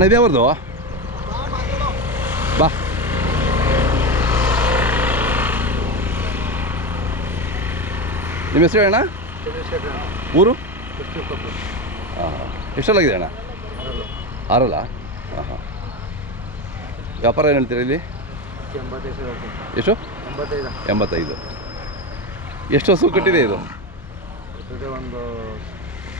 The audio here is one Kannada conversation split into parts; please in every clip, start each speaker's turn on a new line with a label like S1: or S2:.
S1: ಅಣ್ಣ ಇದೆ ಅವ್ರದ್ದು ಬಾ. ನಿಮ್ಮ ಹೆಸರು ಅಣ್ಣ ಊರು? ಎಷ್ಟಲ್ಲಾಗಿದೆ ಅಣ್ಣ? ಆರಲ್ಲ? ಹಾಂ ಹಾಂ ವ್ಯಾಪಾರ ಏನು ಹೇಳ್ತೀರಾ ಇಲ್ಲಿ? ಎಷ್ಟು? ಎಂಬತ್ತೈದು. ಎಷ್ಟು ಹಸು ಕಟ್ಟಿದೆ ಇದು?
S2: ಒಂದು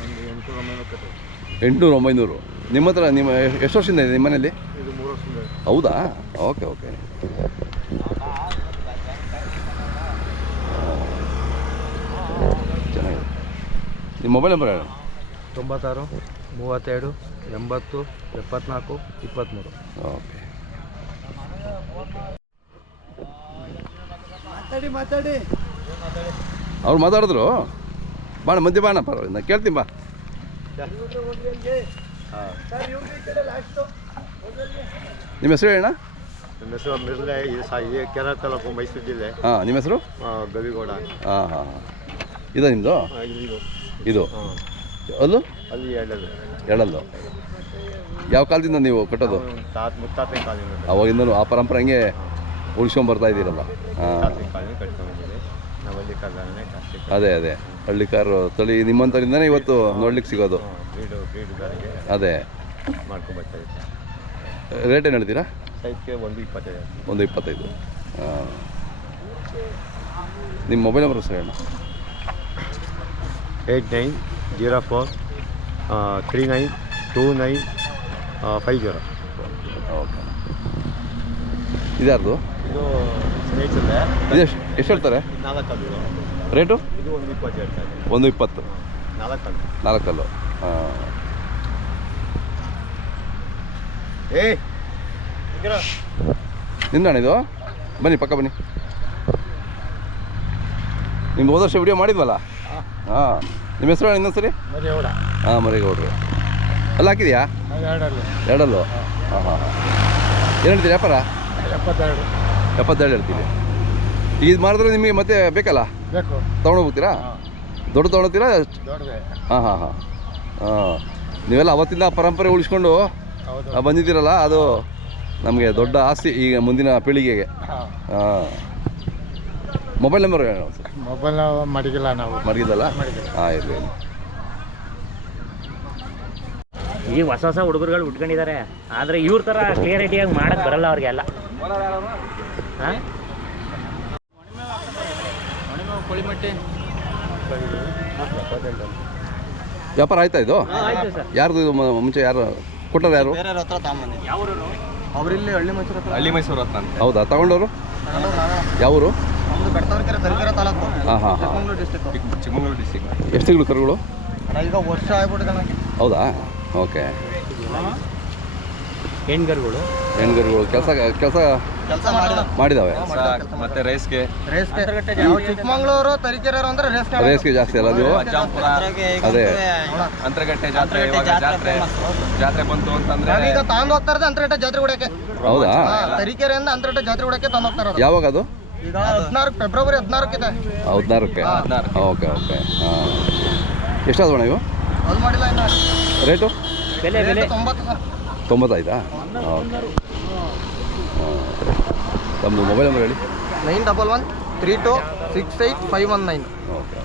S2: ಒಂದು ಎಂಟು ಒಂಬೈನೂರು ಕಟ್ಟಿದೆ.
S1: ಎಂಟುನೂರು ಒಂಬೈನೂರು. ನಿಮ್ಮ ಹತ್ರ ನಿಮ್ಮ ಎಷ್ಟು ವರ್ಷದಿಂದ ಇದೆ ನಿಮ್ಮ ಮನೇಲಿ
S2: ಇದು ಮೂರು ವರ್ಷದಿಂದ
S1: ಹೌದಾ? Okay okay. ಚೆನ್ನಾಗಿದೆ. ನಿಮ್ಮ ಮೊಬೈಲ್ ನಂಬರ್ ಹೇಳಿ.
S2: ತೊಂಬತ್ತಾರು ಮೂವತ್ತೆರಡು ಎಂಬತ್ತು ಎಪ್ಪತ್ನಾಲ್ಕು ಇಪ್ಪತ್ತ್ಮೂರು
S1: ಓಕೆ.
S2: ಮಾತಾಡಿ ಮಾತಾಡಿ.
S1: ಅವ್ರು ಮಾತಾಡಿದ್ರು? ಬಾಣ ಮಧ್ಯ ಬಾಣ ಪರವಾಗಿಲ್ಲ. ನಾನು ಕೇಳ್ತೀನಿ ಬಾ. ನಿಮ್ಮ ಹೆಸರು ಹೇಳಣ್ಣ?
S2: ನಿಮ್ಮ ಹೆಸರು ಮಿರ್ಲೆ ಈ ಕೆನರಾ ತಾಲೂಕು ಮೈಸೂರು ಜಿಲ್ಲೆ
S1: ಹಾಂ ನಿಮ್ಮ ಹೆಸರು?
S2: ಗವಿಗೌಡ
S1: ಹಾಂ ಹಾಂ ಹಾಂ. ಇದಾ ನಿಮ್ಮದು
S2: ಇದು.
S1: ಅಲ್ಲು?
S2: ಅಲ್ಲಿ ಎರಡದು
S1: ಎರಡಲ್ಲು. ಯಾವ ಕಾಲದಿಂದ ನೀವು ಕಟ್ಟೋದು?
S2: ತಾತ ಮುತ್ತಾತ ಕಾಲದಿಂದ
S1: ಅವಾಗಿಂದನೂ ಆ ಪರಂಪರೆ ಹಂಗೆ ಉಳಿಸ್ಕೊಂಬರ್ತಾ ಇದ್ದೀರಲ್ಲ. ಹಾಂ. ಅದೇ ಅದೇ. ಹಳ್ಳಿಕಾರು ತಳಿ ನಿಮ್ಮಂಥರಿಂದನೇ ಇವತ್ತು ನೋಡ್ಲಿಕ್ಕೆ ಸಿಗೋದು. ಅದೇ. ರೇಟ್ ಏನು ಹೇಳ್ತೀರಾ?
S2: ಒಂದು ಇಪ್ಪತ್ತೈದು.
S1: ಒಂದು ಇಪ್ಪತ್ತೈದು. ಹಾಂ ನಿಮ್ಮ ಮೊಬೈಲ್ ನಂಬರ್ ಸರ್ ಹೇಳ
S2: eight nine zero four three nine two nine five zero.
S1: Okay. ಇದ್ಯಾರ್ದು?
S2: ಇದು
S1: ಇದು. ಎಷ್ಟು ಎಷ್ಟು ಹೇಳ್ತಾರೆ?
S2: ನಾಲ್ಕಲ್ಲು.
S1: ರೇಟು
S2: ಇದು ಒಂದು ಇಪ್ಪತ್ತು ಹೇಳ್ತಾ ಇದೆ
S1: ಒಂದು ಇಪ್ಪತ್ತು.
S2: ನಾಲ್ಕಲ್ಲು.
S1: ನಾಲ್ಕಲ್ಲು.
S2: ಏ
S1: ಇದು? ಬನ್ನಿ ಪಕ್ಕ ಬನ್ನಿ. ನಿಮ್ದು ಹೋದ ವರ್ಷ ವಿಡಿಯೋ ಮಾಡಿದ್ವಲ್ಲ? ಹಾಂ. ನಿಮ್ಮ ಹೆಸರು ಇನ್ನೊಂದು ಸರಿ
S2: ಮರಿ ಅವಡ
S1: ಹಾಂ ಮರಿಗೌಡ್ರು. ಅಲ್ಲ ಹಾಕಿದ್ಯಾ?
S2: ಎರಡಲ್ಲಿ.
S1: ಹಾಂ. ಹಾಂ ಹಾಂ ಏನು ಹೇಳ್ತೀರಿ ವ್ಯಾಪಾರ?
S2: ಎಪ್ಪತ್ತೆರಡು.
S1: ಎಪ್ಪತ್ತೆರಡು ಹೇಳ್ತೀವಿ ಈಗ ಇದು ಮಾಡಿದ್ರೆ ನಿಮಗೆ ಮತ್ತೆ ಬೇಕಲ್ಲ?
S2: ಬೇಕು.
S1: ತೊಗೊಂಡೋಗ್ತೀರಾ ದೊಡ್ಡ ತೊಗೊಳ್ತೀರಾ ಹಾಂ ಹಾಂ ಹಾಂ. ಹಾಂ. ನೀವೆಲ್ಲ ಅವತ್ತಿಂದ ಪರಂಪರೆ ಉಳಿಸ್ಕೊಂಡು
S2: ಹೌದು.
S1: ಆ, ಬಂದಿದ್ದೀರಲ್ಲ ಅದು ನಮಗೆ ದೊಡ್ಡ ಆಸ್ತಿ ಈಗ ಮುಂದಿನ ಪೀಳಿಗೆಗೆ.
S2: ಹಾಂ.
S1: Mobile number sir.
S2: ಮೊಬೈಲ್ ಮಡಗಿಲ್ಲ ನಾವು.
S1: ಮಡಗಿದ್ದಲ್ಲ? ಹಾಂ ಇರಲಿ
S3: ಈಗ ಹೊಸ ಹೊಸ ಹುಡುಗರುಗಳು ಉಟ್ಕೊಂಡಿದ್ದಾರೆ. ಆದರೆ ಇವ್ರ ಥರ ಕ್ಲಿಯರಿಟಿಯಾಗಿ ಮಾಡಕ್ಕೆ ಬರಲ್ಲ ಅವ್ರಿಗೆಲ್ಲ. ಹಾಂ?
S1: ವ್ಯಾಪಾರ ಆಯ್ತಾ ಇದು?
S3: ಆಯ್ತು ಸರ್.
S1: ಯಾರ್ದು ಇದು ಮ- ಮುಂಚೆ ಯಾರು ಕೊಟ್ಟರು ಯಾರು?
S2: ಅವರಿಲ್ಲಿ ಹಳ್ಳಿ ಮೈಸೂರು ಹತ್ರ. ಹಳ್ಳಿ ಮೈಸೂರು ಹತ್ರ ಅಂತ.
S1: ಹೌದಾ? ತಗೊಂಡವರು? ಯಾವರು?
S2: ಬೆಡ್ತವರ್ಕೆರೆ ತರೀಕೆರೆ ತಾಲೂಕು.
S1: ಹಾಂ ಹಾಂ ಹಾಂ.
S2: ಚಿಕ್ಕಮಂಗ್ಳೂರು ಡಿಸ್ಟಿಕ್ ಚಿಕ್ಕಮಂಗ್ಳೂರು ಡಿಸ್ಟಿಕ್
S1: ಎಷ್ಟು ತಿಂಗಳು ಕರುಗಳು?
S2: ಈಗ ವರ್ಷ ಆಗ್ಬಿಟ್ಟಿದೆ ನನಗೆ
S1: ಹೌದಾ? ಓಕೆ.
S3: ಹೆಣ್ಗರುಗಳು.
S1: ಹೆಣ್ಗರುಗಳು. ಕೆಲಸ ಕೆಲಸ ಮಾಡಿದಾವೆ.
S4: ಮತ್ತೆ ರೈಸ್ಗೆ
S2: ಚಿಕ್ಕಮಂಗ್ಳೂರು ತರೀಕೆರೆ ಅಂದ್ರೆ ರೇಸ್ಗೆ
S1: ರೇಸ್ಗೆ ಜಾಸ್ತಿ ಅಲ್ಲ ನೀವು? ಅದೇ.
S4: ಅಂತರಗಟ್ಟೆ ಜಾತ್ರೆ ಜಾತ್ರೆ ಜಾತ್ರೆ? ಬಂತು ಅಂತಂದ್ರೆ
S2: ಈಗ ತಾಂದು ಹೋಗ್ತಾ ಇರೋದು ಅಂತರಗಟ್ಟೆ ಜಾತ್ರೆ ಹುಡಕ್ಕೆ
S1: ಹೌದಾ?
S2: ತರೀಕೆರೆಯಿಂದ ಅಂತರಗಟ್ಟೆ ಜಾತ್ರೆ ಹುಡಕ್ಕೆ ತಂದು ಹೋಗ್ತಾ ಇರೋದು.
S1: ಯಾವಾಗ ಅದು
S2: ಹದಿನಾರು ಫೆಬ್ರವರಿ ಹದಿನಾರಕ್ಕಿದೆ
S1: ಹದಿನಾರಕ್ಕೆ? Okay okay. ಎಷ್ಟಾದ ಎಷ್ಟಾದವಣ ಇವು ರೇಟು ತೊಂಬತ್ತೈದಾ? ಓಕೆ. ತಮ್ಮದು ಮೊಬೈಲ್ ನಂಬರ್ ಹೇಳಿ.
S2: Nine double one three two six eight five one nine.
S1: Okay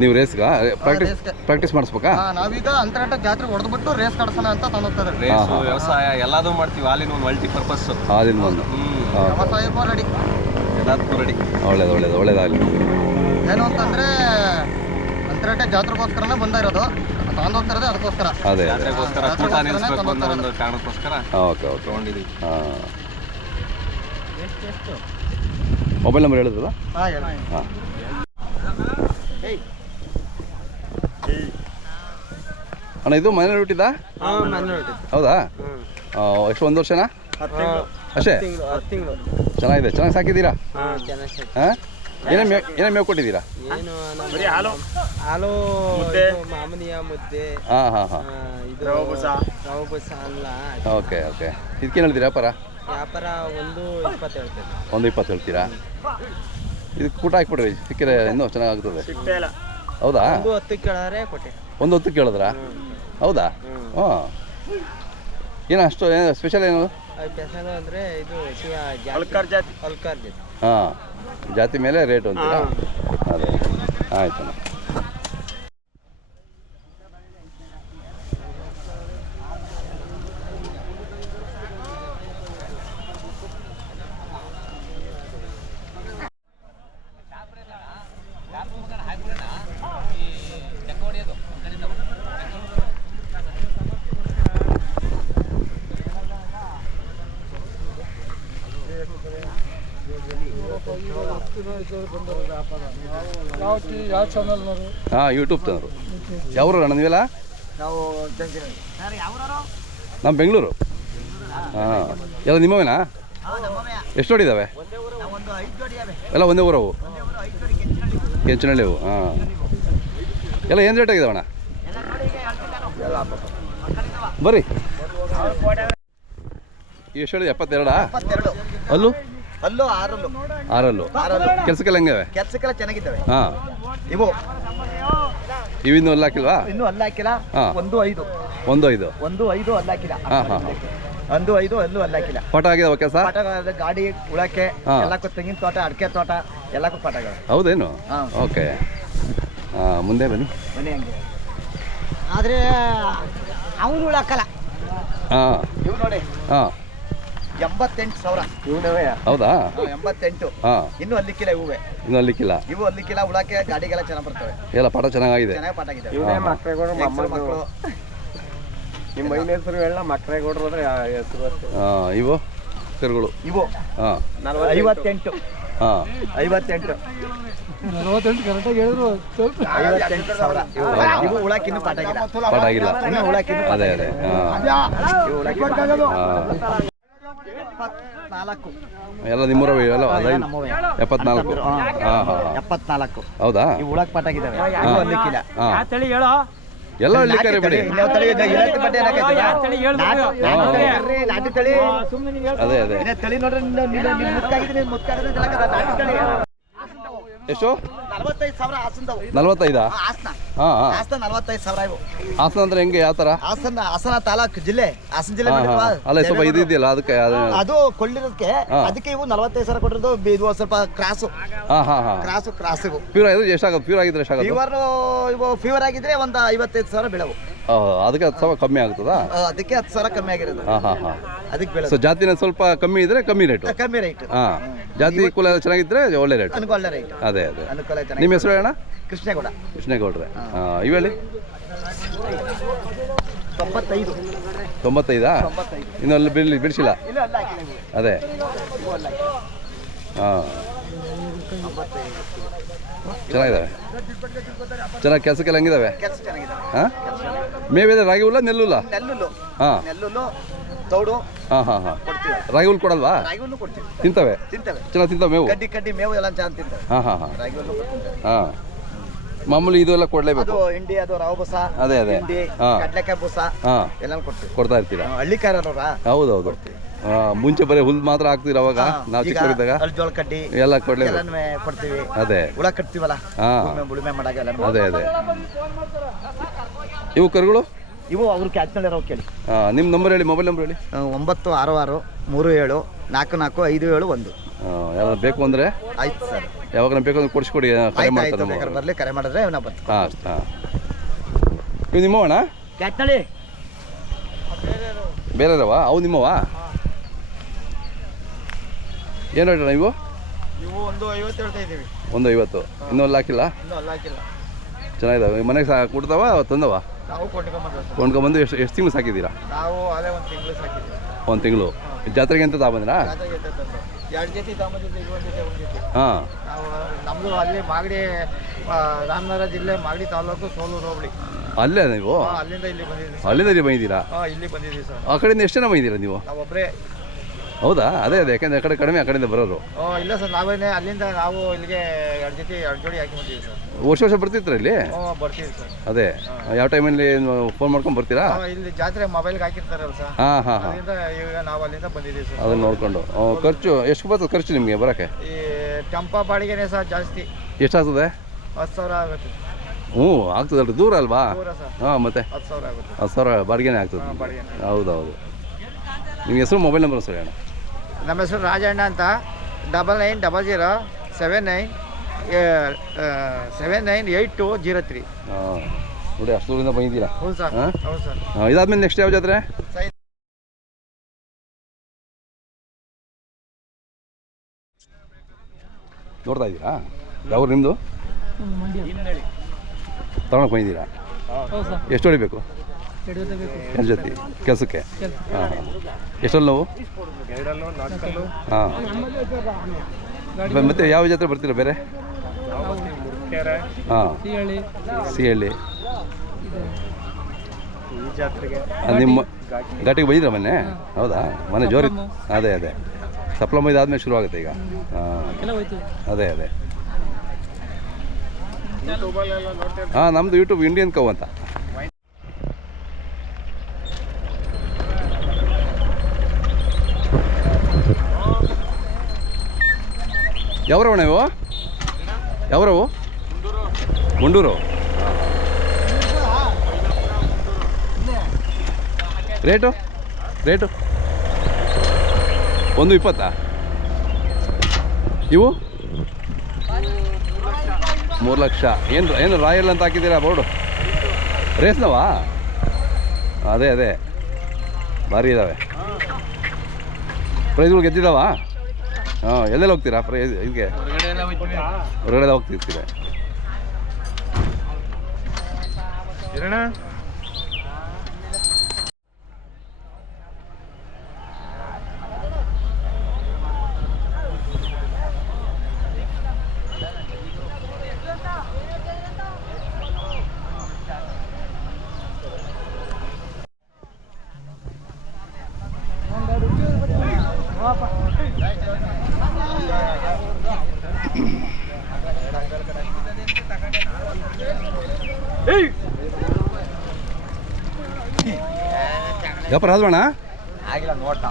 S1: ನೀವು ರೇಸ್ಗಾ? ಪ್ರಾಕ್ಟೀಸ್. ಪ್ರಾಕ್ಟೀಸ್ ಮಾಡಿಸ್ಬೇಕಾ?
S2: ನಾವೀಗ ಅಂತರಾಟ ಜಾತ್ರೆ ಹೊಡೆದ್ಬಿಟ್ಟು ರೇಸ್ ಕಡ್ಸೋಣ ಅಂತ ತಂದೋಗ್ತಾರೆ ರೇಸ್ ಇದ್ದಾರೆ
S4: ರೇಸು ವ್ಯವಸಾಯ ಎಲ್ಲದೂ ಮಾಡ್ತೀವಿ. ಹಾಲಿನ ಒಂದು ಮಲ್ಟಿ ಪರ್ಪಸ್
S1: ಹಾಲಿನ ಒಂದು
S2: ವ್ಯವಸಾಯಕ್ಕೂ ರೆಡಿ
S4: ಎಲ್ಲದಕ್ಕೂ ರೆಡಿ
S1: ಒಳ್ಳೇದು ಒಳ್ಳೇದು ಒಳ್ಳೇದಾಗಲಿ.
S2: ಏನು ಅಂತಂದರೆ ಅಂತರಾಟ ಜಾತ್ರೆಗೋಸ್ಕರನೇ ಬಂದಿರೋದು ಇರೋದು. ಅದಕ್ಕೋಸ್ಕರ.
S1: ಅದೇ
S4: ಅದಕ್ಕೋಸ್ಕರ ಕಾರಣಕ್ಕೋಸ್ಕರ
S1: ಓಕೆ ಓಕೆ.
S4: ತೊಗೊಂಡಿದ್ದೀವಿ
S1: ಹಾಂ. ಮೊಬೈಲ್ ನಂಬರ್ ಹೇಳಿದ್ರಲ್ಲ
S2: ಹಾಂ ಹೇಳಿ.
S1: ಹಾಂ. ಅಣ್ಣ ಇದು ಮನೆ ಹುಟ್ಟಿದ ಹೌದಾ? ಎಷ್ಟು ಒಂದು ವರ್ಷನಾ? ಅಷ್ಟೇ ಚೆನ್ನಾಗಿದೆ. ಚೆನ್ನಾಗಿ ಸಾಕಿದ್ದೀರಾ? ಹಾಂ ಏನೇ ಮೇ ಏನೇ ಮೇವು ಕೊಟ್ಟಿದ್ದೀರಾ?
S5: ಹಾಲು? ಇದು ಮಾಮೂಲಿಯ ಮುದ್ದೆ.
S1: ಹಾಂ ಹಾಂ ಹಾಂ.
S5: ಅಲ್ಲ.
S1: Okay okay. ಇದಕ್ಕೇನು ಹೇಳ್ತೀರಾ ವ್ಯಾಪಾರ
S5: ವ್ಯಾಪಾರ ಒಂದು ಇಪ್ಪತ್ತು ಹೇಳ್ತೇನೆ.
S1: ಒಂದು ಇಪ್ಪತ್ತು ಹೇಳ್ತೀರಾ? ಇದು ಕೂಟ ಹಾಕ್ಬಿಡ್ರಿ ಸಿಕ್ಕಿದ್ರೆ ಇನ್ನೂ ಚೆನ್ನಾಗಾಗ್ತದೆ. ಹೌದಾ?
S5: ಒಂದು ಹತ್ತು ಕೇಳಿದ್ರೆ ಕೊಟ್ಟೆ.
S1: ಒಂದು ಹೊತ್ತು ಕೇಳಿದ್ರ? ಹೌದಾ? ಹಾಂ ಏನು ಅಷ್ಟು ಏನು ಸ್ಪೆಷಲ್ ಏನು?
S5: ಸ್ಪೆಷಲ್ ಅಂದ್ರೆ ಇದು ಶಿವ
S6: ಅಲ್ಕಾರ್ ಜಾತಿ.
S5: ಅಲ್ಕಾರ್ ಜಾತಿ
S1: ಹಾಂ ಜಾತಿ ಮೇಲೆ ರೇಟ್ ಅಂತೀರಾ? ಅದೇ. ಆಯ್ತು ಹಾಂ ಯೂಟ್ಯೂಬ್ ಚಾನಲ್ ಯಾವ್ರು ಅಣ್ಣ, ನೀವೆಲ್ಲ?
S6: ನಾವು
S1: ನಮ್ಮ ಬೆಂಗಳೂರು. ಹಾಂ. ಎಲ್ಲ ನಿಮ್ಮವೇನಾ? ಎಷ್ಟು
S6: ಜೋಡಿ ಅವೆ
S1: ಎಲ್ಲ ಒಂದೇ ಊರವು? ಕೆಂಚನಹಳ್ಳಿ ಅವು ಹಾಂ. ಎಲ್ಲ ಏನು ರೇಟ್ ಆಗಿದಾವಣ್ಣ. ಬರ್ರಿ. ಎಷ್ಟು ಹೇಳಿದೆ? ಎಪ್ಪತ್ತೆರಡಾ? ಅಲ್ಲೂ?
S6: ಅಲ್ಲೂ ಆರಲ್ಲು?
S1: ಆರಲ್ಲು?
S6: ಆರಲ್ಲು.
S1: ಕೆಲ್ಸಕ್ಕೆಲ್ಲ ಹೆಂಗವೆ?
S6: ಕೆಲ್ಸಕ್ಕೆಲ್ಲ ಚೆನ್ನಾಗಿದ್ದಾವೆ.
S1: ಹಾಂ.
S6: ಇವು.
S1: ಇವಿನ್ನೂ ಅಲ್ಲ ಹಾಕಿಲ್ವಾ?
S6: ಇನ್ನೂ ಅಲ್ಲ ಹಾಕಿಲ್ಲ.
S1: ಹಾ.
S6: ಒಂದು ಐದು.
S1: ಒಂದು ಐದು.
S6: ಒಂದು ಐದು ಅಲ್ಲ ಹಾಕಿಲ್ಲ.
S1: ಹಾ, ಹಾ, ಹಾ.
S6: ಒಂದು ಐದು ಅಲ್ಲೂ ಅಲ್ಲ ಹಾಕಿಲ್ಲ.
S1: ಪಟ ಆಗಿದಾವ ಕೆಲಸ?
S6: ಪಾಠ ಗಾಡಿ ಉಳಕ್ಕೆ
S1: ಹಾ.
S6: ಎಲ್ಲಕ್ಕೂ ತೆಂಗಿನ ತೋಟ ಅಡಿಕೆ ತೋಟ ಎಲ್ಲಕ್ಕೂ ಪಾಠಗಳು.
S1: ಹೌದೇನು?
S6: ಹಾ.
S1: ಓಕೆ. ಹಾಂ ಮುಂದೆ ಬನ್ನಿ.
S6: ಮನೆ ಹಂಗೆ. ಆದರೆ ಅವನು ಉಳಕ್ಕಲ್ಲ.
S1: ಹಾಂ.
S6: ಇವು ನೋಡಿ.
S1: ಹಾಂ.
S6: ಎಂಬತ್ತೆಂಟು ಸಾವಿರ. ಇವನವೇ?
S1: ಹೌದಾ?
S6: ಎಂಬತ್ತೆಂಟು.
S1: ಹಾಂ.
S6: ಇನ್ನೂ ಅಲ್ಲಿಕ್ಕಿಲ್ಲ ಇವುವೆ.
S1: ಇನ್ನೂ ಅಲ್ಲಿಕ್ಕಿಲ್ಲ?
S6: ಇವು ಅಲ್ಲಿಕ್ಕಿಲ್ಲ ಉಳಕ್ಕೆ ಗಾಡಿಗೆಲ್ಲ ಚೆನ್ನಾಗಿ ಬರ್ತವೆ.
S1: ಎಲ್ಲ ಪಾಠ ಚೆನ್ನಾಗಿದೆ
S6: ಚೆನ್ನಾಗಿ ಪಾಠ ಆಗಿದೆ.
S1: ಇವನೇ
S6: ಮಕ್ಕಳು
S5: ನಿಮ್ಮ ಮೈನ ಹೆಸರು ಹೇಳ ಮಕ್ಕಳೇ ಕೊಡ್ರು ಅಂದ್ರೆ ಹೆಸರು ಅಷ್ಟೇ.
S1: ಹಾಂ ಇವು? ಹೆಸರುಗಳು.
S6: ಇವು.
S1: ಹಾಂ.
S6: ಐವತ್ತೆಂಟು.
S1: ಹಾಂ.
S6: ಐವತ್ತೆಂಟು. ಐವತ್ತೆಂಟು ಸಾವಿರ. ಇವು. ಇವು ಉಳಕ್ಕೆ ಇನ್ನೂ ಪಾಠ ಆಗಿಲ್ಲ.
S1: ಪಾಠ ಆಗಿಲ್ಲ. ಅದೇ. ಅದೇ. ಹಾಂ. ಎಲ್ಲ ನಿಮ್ಮೂರವೇ. ಎಪ್ಪತ್ನಾಲ್ಕು.
S6: ಹಾ.
S1: ಹಾಂ
S6: ಎಪ್ಪತ್ನಾಲ್ಕು.
S1: ಹೌದಾ?
S6: ಇವು ಅಲ್ಲಿಕ್ಕಿಲ್ಲ
S3: ತಳಿ ಹೇಳೋ?
S1: ಎಲ್ಲ ಹಳ್ಳಿಕಾರೆ ಬಿಡಿ. ಅದೇ ಅದೇ. ಎಷ್ಟು?
S6: ನಲವತ್ತೈದು ಸಾವಿರ ಹಾ, ಹಾಸನ
S1: ಹಾಂ ಅಂದ್ರೆ ಹೆಂಗೆ ಯಾವ ತರ
S6: ಹಾಸನ ಹಾಸನ ತಾಲೂಕು ಜಿಲ್ಲೆ ಹಾಸನ ಜಿಲ್ಲೆ ನೋಡಿಲ್ವಾ?
S1: ಅಲ್ಲ ಸ್ವಲ್ಪ ಇದು ಇದೆಯಲ್ಲ ಅದಕ್ಕೆ ಅದು.
S6: ಅದು ಕೊಳ್ಳಿರೋದಕ್ಕೆ
S1: ಹಾ.
S6: ಅದಕ್ಕೆ ಇವು ನಲವತ್ತೈದು ಸಾವಿರ ಕೊಟ್ಟಿರೋದು ಬಿ- ಇದು ಒಂದ್ ಸ್ವಲ್ಪ ಕ್ರಾಸು.
S1: ಹಾಂ ಹಾಂ ಹಾಂ.
S6: ಕ್ರಾಸು ಕ್ರಾಸ್ ಇವು.
S1: ಪ್ಯೂರ್ ಆಗಿದ್ರೆ ಎಷ್ಟಾಗುತ್ತೆ ಪ್ಯೂರ್ ಆಗಿದ್ರೆ ಎಷ್ಟಾಗುತ್ತೆ
S6: ಫೀವರ್ ಇವು ಫೀವರ್ ಆಗಿದ್ರೆ ಒಂದು ಐವತ್ತೈದು ಸಾವಿರ ಬೀಳವು.
S1: ಅದಕ್ಕೆ ಹತ್ತು ಸಾವಿರ ಕಮ್ಮಿ ಆಗ್ತದಾ
S6: ಆ, ಅದಕ್ಕೆ ಹತ್ತು ಸಾವಿರ ಕಮ್ಮಿ ಆಗಿರೋದು.
S1: ಹಾಂ ಹಾಂ ಹಾಂ.
S6: ಅದಕ್ಕೆ
S1: ಸೊ ಜಾತಿನ ಸ್ವಲ್ಪ ಕಮ್ಮಿ ಇದ್ರೆ ಕಮ್ಮಿ ರೇಟ್.
S6: ಕಮ್ಮಿ ರೇಟ್.
S1: ಹಾಂ. ಜಾತಿ ಕುಲ ಚೆನ್ನಾಗಿದ್ರೆ ಒಳ್ಳೆ ರೇಟ್.
S6: ಅನುಕೂಲ ರೇಟ್.
S1: ಅದೇ ಅದೇ.
S6: ಅನುಕೂಲ ಚೆನ್ನಾಗಿ.
S1: ನಿಮ್ಮ ಹೆಸರು ಹೇಳಣ್ಣ?
S6: ಕೃಷ್ಣೇಗೌಡ.
S1: ಕೃಷ್ಣೇಗೌಡ್ರೆ. ಹಾಂ. ಇವೇಳಿ
S6: ತೊಂಬತ್ತೈದು.
S1: ತೊಂಬತ್ತೈದಾ?
S6: ತೊಂಬತ್ತೈದು.
S1: ಇನ್ನು ಅಲ್ಲಿ ಬಿಡಲಿ ಬಿಡಿಸಿಲ್ಲ?
S6: ಇಲ್ಲ ಅಲ್ಲ ಹಾಕಿಲ್ಲ ಇವು.
S1: ಅದೇ ಹಾಂ. ಚೆನ್ನಾಗಿದ್ದಾವೆ ಚೆನ್ನಾಗಿ ಕೆಲಸಕ್ಕೆಲ್ಲ
S6: ಚೆನ್ನಾಗಿದೆ
S1: ಹಾಂ? ಮೇವಿದೆ ರಾಗಿ ಹುಲ್ಲ ನೆಲ್ಲುಲ್ಲ. ಹಾಂ.
S6: ತೌಡು.
S1: ಹಾಂ ಹಾಂ ಹಾಂ.
S6: ಕೊಡ್ತೀವಿ.
S1: ರಾಗಿ ಹುಲ್ ಕೊಡಲ್ವಾ?
S6: ಕೊಡ್ತೀವಿ.
S1: ತಿಂತವೆ?
S6: ತಿಂತೇವೆ.
S1: ಚೆನ್ನಾಗಿ ತಿಂತಾವೆ ಮೇವು?
S6: ಕಡ್ಡಿ ಕಡ್ಡಿ ಮೇವು ಎಲ್ಲ ತಿಂತೇವೆ.
S1: ಹಾಂ ಹಾಂ ಹಾಂ. ಹಾಂ. ಮಾಮೂಲಿ ಇದು ಎಲ್ಲ
S6: ಅದು
S1: ಕೊಡಲೇಬೇಕು
S6: ಹಿಂಡಿ ಅದು ರವ ಬಸ
S1: ಅದೇ, ಅದೇ.
S6: ಕಡ್ಲೆಕಾಯಿ ಬೂಸ
S1: ಹಾಂ.
S6: ಎಲ್ಲ ಕೊಡ್ತೀವಿ.
S1: ಕೊಡ್ತಾ ಇರ್ತೀರಾ?
S6: ಹಳ್ಳಿಕಾರವ್ರ
S1: ಹೌದು ಹೌದು ಹಾಂ ಮುಂಚೆ ಬರೀ ಹುಲ್ ಮಾತ್ರ ಹಾಕ್ತೀರ ಅವಾಗ? ನಾವು ಚಿಕ್ಕವರಿದ್ದಾಗ?
S6: ಜೋಳ ಕಡ್ಡಿ
S1: ಎಲ್ಲ
S6: ಕೊಡ್ಲಿ ಕೊಡ್ತೀವಿ.
S1: ಅದೇ.
S6: ಹುಳ ಕಟ್ತೀವಲ್ಲ. ಉಳುಮೆ ಉಳುಮೆ ಮಾಡಾಗ ಎಲ್ಲ
S1: ಅದೇ ಅದೇ. ಇವು ಕರುಗಳು?
S6: ಇವು ಅವ್ರು ಕ್ಯಾಚ್ನಲ್ಲಿರೋ ಕೇಳಿ.
S1: ಹಾಂ ನಿಮ್ಮ ನಂಬರ್ ಹೇಳಿ ಮೊಬೈಲ್ ನಂಬರ್ ಹೇಳಿ.
S6: ಒಂಬತ್ತು ಆರು ಆರು ಮೂರು ಏಳು ನಾಲ್ಕು ನಾಲ್ಕು ಐದು ಏಳು ಒಂದು.
S1: ಯಾರು ಬೇಕು ಅಂದರೆ?
S6: ಆಯ್ತು ಸರ್.
S1: ಯಾವಾಗ ಬೇಕು ಅಂದ್ರೆ ಕೊಡಿಸ್ಕೊಡಿ ಕರೆ ಮಾಡ್ತಾರೆ
S6: ಬರಲಿ ಕರೆ ಮಾಡಿದ್ರೆ ನಾವು ಬರ್ತೀವಿ.
S1: ಹಾಂ ಅಷ್ಟು ಹಾಂ. ಇವು ಬೇರೆ
S6: ಕ್ಯಾಚ್ನಳ್ಳಿ
S1: ಬೇರೆದವ ಅವು ನಿಮ್ಮವ? ಏನು ಹೇಳೋಣ ನೀವು
S6: ಇವು ಒಂದು ಐವತ್ತು ಹೇಳ್ತಾ ಇದ್ದೀವಿ.
S1: ಒಂದು ಐವತ್ತು. ಇನ್ನೂ ಅಲ್ಲಿ ಹಾಕಿಲ್ಲ?
S6: ಇನ್ನೂ ಅಲ್ಲ ಹಾಕಿಲ್ಲ.
S1: ಚೆನ್ನಾಗಿದಾವೆ. ಮನೆಗೆ ಸಹ ಕೊಡ್ತಾವ ತಂದವ?
S6: ನಾವು
S1: ಕೊಂಡ್ಕೊಂಬಂದು ಎಷ್ಟು ಎಷ್ಟು ತಿಂಗಳು ಸಾಕಿದ್ದೀರಾ?
S6: ನಾವು ಅಲ್ಲೇ ಒಂದು ತಿಂಗಳು ಸಾಕಿದ್ದೀವಿ.
S1: ಒಂದು ತಿಂಗಳು. ಜಾತ್ರೆಗೆ ಅಂತ ತಗೊಂಬಂದ್ರಾ
S6: ಎರಡು ಜೊತೆ ತಗೊಂಬಂದಿದ್ದು ಇದು ಒಂದು ಜೊತೆ ಒಂದು ಜೊತೆ.
S1: ಹಾಂ.
S6: ನಾವು ನಮ್ಮದು ಅಲ್ಲಿ ಮಾಗಡಿ ರಾಮನಗರ ಜಿಲ್ಲೆ ಮಾಗಡಿ ತಾಲೂಕು ಸೋಲೂರು ಹೋಬಳಿ.
S1: ಅಲ್ಲೇ ನೀವು?
S6: ಆ, ಅಲ್ಲಿಂದ ಇಲ್ಲಿ ಬಂದಿದ್ದೀವಿ
S1: ಅಲ್ಲಿಂದ ಬಂದಿದ್ದೀರಾ?
S6: ಹಾಂ ಇಲ್ಲಿ ಬಂದಿದ್ದೀವಿ ಸರ್.
S1: ಆ ಕಡೆಯಿಂದ ಎಷ್ಟು ಜನ ಬಂದಿದ್ದೀರಾ ನೀವು?
S6: ನಾವು ಒಬ್ಬರೇ
S1: ಹೌದಾ? ಅದೇ ಅದೇ. ಯಾಕಂದ್ರೆ ಆ ಕಡೆ ಕಡಿಮೆ ಆ ಕಡೆಯಿಂದ ಬರೋರು.
S6: ಓ ಇಲ್ಲ ಸರ್ ನಾವೇನೆ ಅಲ್ಲಿಂದ ನಾವು ಇಲ್ಲಿಗೆ ಎರಡು ಜೊತೆ ಎರಡು ಜೋಡಿ ಹಾಕಿ ಬಂದೀವಿ ಸರ್.
S1: ವರ್ಷ ವರ್ಷ ಬರ್ತಿತ್ತು ಇಲ್ಲಿ?
S6: ಹ್ಞೂ ಬರ್ತೀವಿ ಸರ್.
S1: ಅದೇ. ಯಾವ ಟೈಮಲ್ಲಿ ಫೋನ್ ಮಾಡ್ಕೊಂಡು ಬರ್ತೀರಾ?
S6: ಆ, ಇಲ್ಲಿ ಜಾತ್ರೆ ಮೊಬೈಲ್ಗೆ ಹಾಕಿರ್ತಾರಲ್ಲ ಸರ್.
S1: ಹಾಂ ಹಾಂ ಹಾಂ.
S6: ಅಲ್ಲಿಂದ ಈಗ ನಾವು ಅಲ್ಲಿಂದ ಬಂದಿದ್ದೀವಿ ಸರ್.
S1: ಅದನ್ನ ನೋಡಿಕೊಂಡು. ಖರ್ಚು ಎಷ್ಟು ಬರ್ತದೆ ಖರ್ಚು ನಿಮಗೆ ಬರೋಕ್ಕೆ?
S6: ಈ ಟೆಂಪ ಬಾಡಿಗೆನೆ ಸರ್ ಜಾಸ್ತಿ.
S1: ಎಷ್ಟಾಗ್ತದೆ?
S6: ಹತ್ತು ಸಾವಿರ ಆಗುತ್ತೆ.
S1: ಹ್ಞೂ ಆಗ್ತದಲ್ರಿ ದೂರ ಅಲ್ವಾ?
S6: ದೂರ ಸರ್.
S1: ಹಾಂ ಮತ್ತೆ?
S6: ಹತ್ತು ಸಾವಿರ ಆಗುತ್ತೆ.
S1: ಹತ್ತು ಸಾವಿರ ಬಾಡಿಗೆನೇ ಆಗ್ತದೆ
S6: ಬಾಡಿಗೆನೆ.
S1: ಹೌದೌದು. ನಿಮ್ಮ ಹೆಸರು ಮೊಬೈಲ್ ನಂಬರ್ ಸರಿ ಅಣ್ಣ?
S7: ನಮ್ಮ ಹೆಸರು ರಾಜಣ್ಣ ಅಂತ. Double nine double zero seven nine seven nine eight two zero three
S1: ನೋಡಿ ಅಷ್ಟು ದೂರದಿಂದ ಬಂದಿದ್ದೀರಾ?
S7: ಹೌದು ಸರ್
S1: ಹಾಂ
S7: ಹೌದು ಸರ್.
S1: ಇದಾದ್ಮೇಲೆ ನೆಕ್ಸ್ಟ್ ಯಾವ ಜಾತ್ರೆ? ನೋಡ್ತಾ ಇದ್ದೀರಾ? ಯಾವ ನಿಮ್ಮದು ತಗೊಂಡು ಬಂದಿದ್ದೀರಾ? ಎಷ್ಟು ಹೊಡಿಬೇಕು? ಜೊತೆ ಕೆಲಸಕ್ಕೆ? ಹಾಂ ಎಷ್ಟಲ್ಲಿ ನೋವು? ಹಾಂ. ಮತ್ತೆ ಯಾವ ಜಾತ್ರೆ ಬರ್ತೀರಾ ಬೇರೆ? ಹಾಂ. ಸಿಹಳ್ಳಿ. ನಿಮ್ಮ ಘಾಟಿಗೆ ಬೈದ್ರ ಮೊನ್ನೆ? ಹೌದಾ? ಮೊನ್ನೆ ಜೋರಿ ಅದೇ ಅದೇ. ಸಪ್ಲಮ್ ಇದಾದ್ಮೇಲೆ ಶುರು ಆಗುತ್ತೆ ಈಗ. ಹಾಂ. ಅದೇ ಅದೇ. ಹಾಂ ನಮ್ದು ಯೂಟ್ಯೂಬ್ ಇಂಡಿಯನ್ ಕವ್ ಅಂತ. ಯಾವ್ರವಣ ಇವು? ಯಾವ್ರವು? ಗುಂಡೂರು. ರೇಟು? ರೇಟು? ಒಂದು ಇಪ್ಪತ್ತಾ? ಇವು? ಮೂರು ಲಕ್ಷ. ಏನು ಏನು ರಾಯಲ್ ಅಂತ ಹಾಕಿದ್ದೀರಾ ಬೋರ್ಡು? ರೇಸ್ನವಾ? ಅದೇ ಅದೇ. ಭಾರಿ ಇದ್ದಾವೆ ಪ್ರೈಸ್ಗಳು ಗೆದ್ದಿದ್ದಾವಾ ಹಾಂ ಎಲ್ಲೆಲ್ಲಿ ಹೋಗ್ತೀರಾ? ಪ್ರೈಸ್ ಇದಕ್ಕೆ ಹೊರಗಡೆ ಹೋಗ್ತಿರ್ತೀರ ಯಪ್ಪ ರಾಜವಣ್ಣ
S5: ಆಗಿಲ್ಲ ನೋಡ್ತಾ